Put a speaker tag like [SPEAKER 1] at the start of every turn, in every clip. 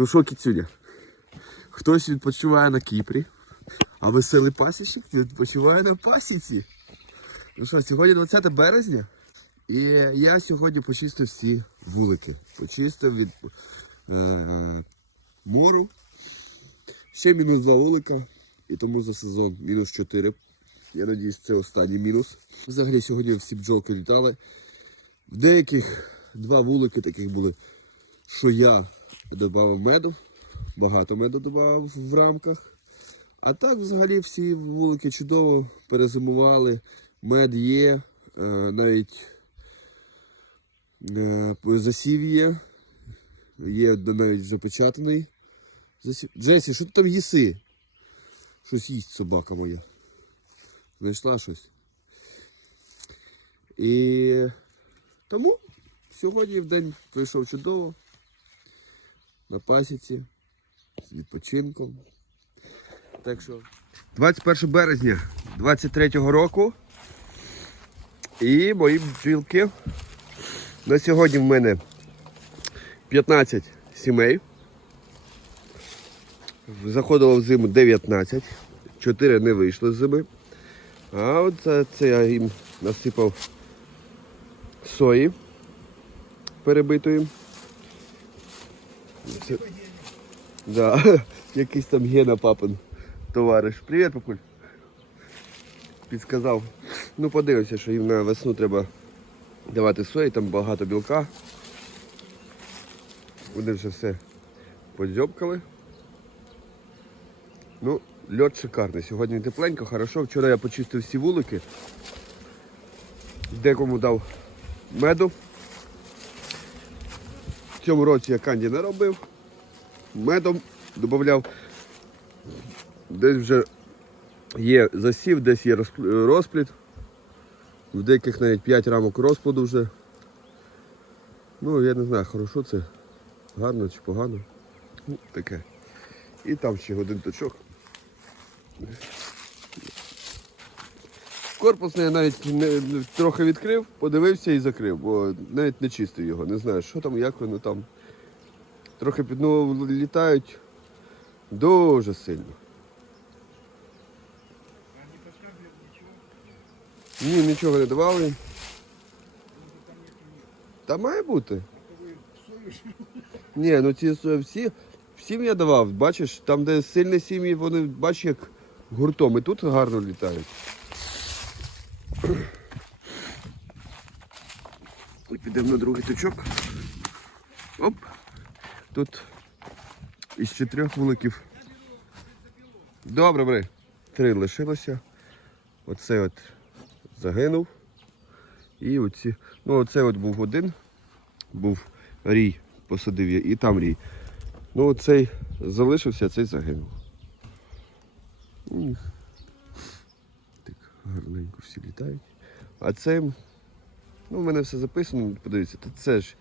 [SPEAKER 1] Ну що, кіцюня? Хтось відпочиває на Кіпрі, а веселий пасічник відпочиває на пасіці. Ну що, сьогодні 20 березня, і я сьогодні почистив всі вулики. Почистив від е, мору. Ще мінус 2 вулика, і тому за сезон мінус 4. Я надіюсь, це останній мінус. Взагалі сьогодні всі бджолки літали. В деяких два вулики таких були, що я додав меду, багато меду додав в рамках. А так, взагалі, всі вулики чудово перезимували. Мед є, е, навіть е, засів є. Є навіть запечатаний. Засів. Джесі, що ти там їси? Щось їсть собака моя. Знайшла щось. І тому сьогодні в день пройшов чудово. На пасіці, з відпочинком. Так що. 21 березня 23-го року. І мої бджілки. На сьогодні в мене 15 сімей. Заходило в зиму 19, 4 не вийшли з зими. А от це, це я їм насипав сої перебитої. Це, да, якийсь там Гена папин товариш. Привіт, папуль. Підсказав. Ну подивився, що їм на весну треба давати сої, там багато білка. Вони вже все подзьобкали. Ну, льот шикарний. Сьогодні тепленько, хорошо. Вчора я почистив всі вулики. Декому дав меду. Цьому році я канді не робив. Медом додав. Десь вже є засів, десь є розпл- розплід. В деяких навіть 5 рамок розплоду вже. Ну, я не знаю, хорошо це, гарно чи погано. Ну, таке. І там ще один точок. Корпусний я навіть не, трохи відкрив, подивився і закрив, бо навіть не чистив його. Не знаю, що там, як воно там. Трохи під ну, літають дуже сильно. Ні, нічого не давали. Та має бути. Ні, ну ці всі, всім я давав, бачиш, там, де сильні сім'ї, вони бачиш, як гуртом. І тут гарно літають. Ось підемо на другий точок. Оп. Тут із чотирьох вуликів. Добре, бри. Три лишилося. Оце от загинув. І оці. Ну, оце от був один. Був рій, посадив я, і там рій. Ну, оцей залишився, цей загинув. Всі літають. А це, ну, в мене все записано, подивіться, це ж,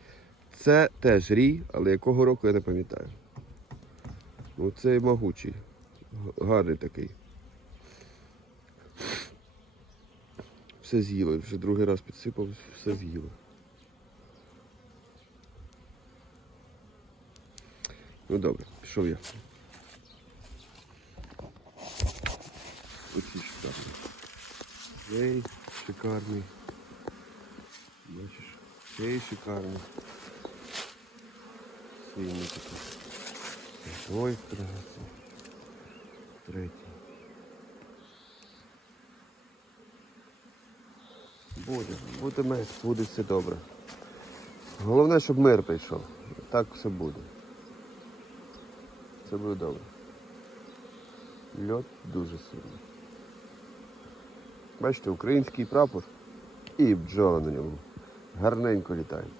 [SPEAKER 1] це теж рій, але якого року я не пам'ятаю. Ну, цей могучий, гарний такий. Все з'їли, вже другий раз підсипав, все з'їли. Ну добре, пішов я. Оці. Цей шикарний. Бачиш, цей шикарний. Сильний такий. Ой, третій. Третій. Буде, буде мед, буде все добре. Головне, щоб мир прийшов. Так все буде. Це буде добре. Льот дуже сильний. Бачите, український прапор і бджола на ньому. Гарненько літають.